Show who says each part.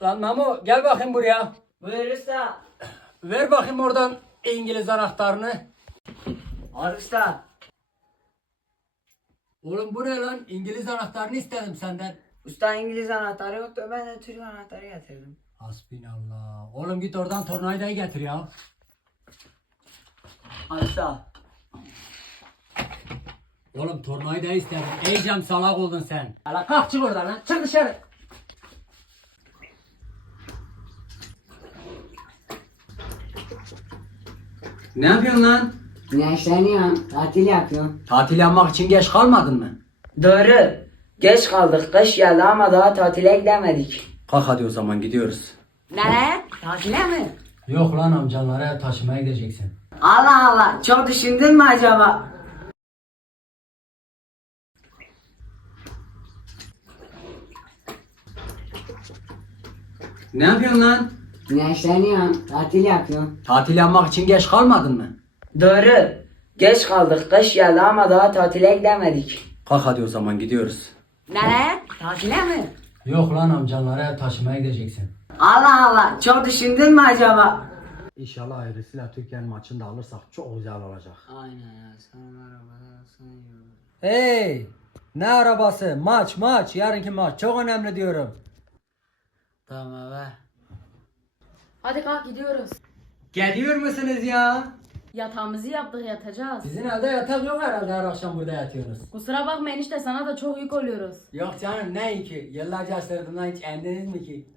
Speaker 1: Lan Mamo gel bakayım buraya.
Speaker 2: Buyur usta.
Speaker 1: Ver bakayım oradan İngiliz anahtarını.
Speaker 2: Al usta.
Speaker 1: Oğlum bu ne lan? İngiliz anahtarını istedim senden.
Speaker 2: Usta İngiliz anahtarı yoktu. Ben de Türk anahtarı getirdim.
Speaker 1: Hasbinallah. Oğlum git oradan tornavidayı getir ya.
Speaker 2: Al usta.
Speaker 1: Oğlum tornavidayı istedim. Eycem salak oldun sen. Hala kalk çık oradan lan. Çık dışarı. Ne yapıyorsun lan?
Speaker 2: Güneşleniyorum. Tatil yapıyorum.
Speaker 1: Tatil yapmak için geç kalmadın mı?
Speaker 2: Doğru. Geç kaldık. Kış geldi ama daha tatile gidemedik.
Speaker 1: Kalk hadi o zaman gidiyoruz.
Speaker 2: Nereye? Tatile mi?
Speaker 1: Yok lan amcanlara taşımaya gideceksin.
Speaker 2: Allah Allah. Çok düşündün mü acaba?
Speaker 1: Ne yapıyorsun lan?
Speaker 2: Güneşleniyorum. Tatil yapıyorum.
Speaker 1: Tatil yapmak için geç kalmadın mı?
Speaker 2: Doğru. Geç kaldık. Kış geldi ama daha tatile gidemedik.
Speaker 1: Kalk hadi o zaman gidiyoruz.
Speaker 2: Nereye? Tatile mi?
Speaker 1: Yok lan amcanlara taşımaya gideceksin.
Speaker 2: Allah Allah. Çok düşündün mü acaba?
Speaker 1: İnşallah ayrısıyla Türkiye'nin maçını da alırsak çok güzel olacak.
Speaker 2: Aynen ya. Sen arabada sen yürü.
Speaker 1: Hey! Ne arabası? Maç. Yarınki maç. Çok önemli diyorum.
Speaker 2: Tamam be.
Speaker 3: Hadi kalk gidiyoruz.
Speaker 1: Geliyor musunuz ya?
Speaker 3: Yatağımızı yaptık, yatacağız.
Speaker 1: Sizin evde yatak yok herhalde, her akşam burada yatıyorsunuz.
Speaker 3: Kusura bakma enişte, sana da çok yük oluyoruz.
Speaker 1: Yok canım, ne ki? Yıllarca sırtımdan hiç endiniz mi ki?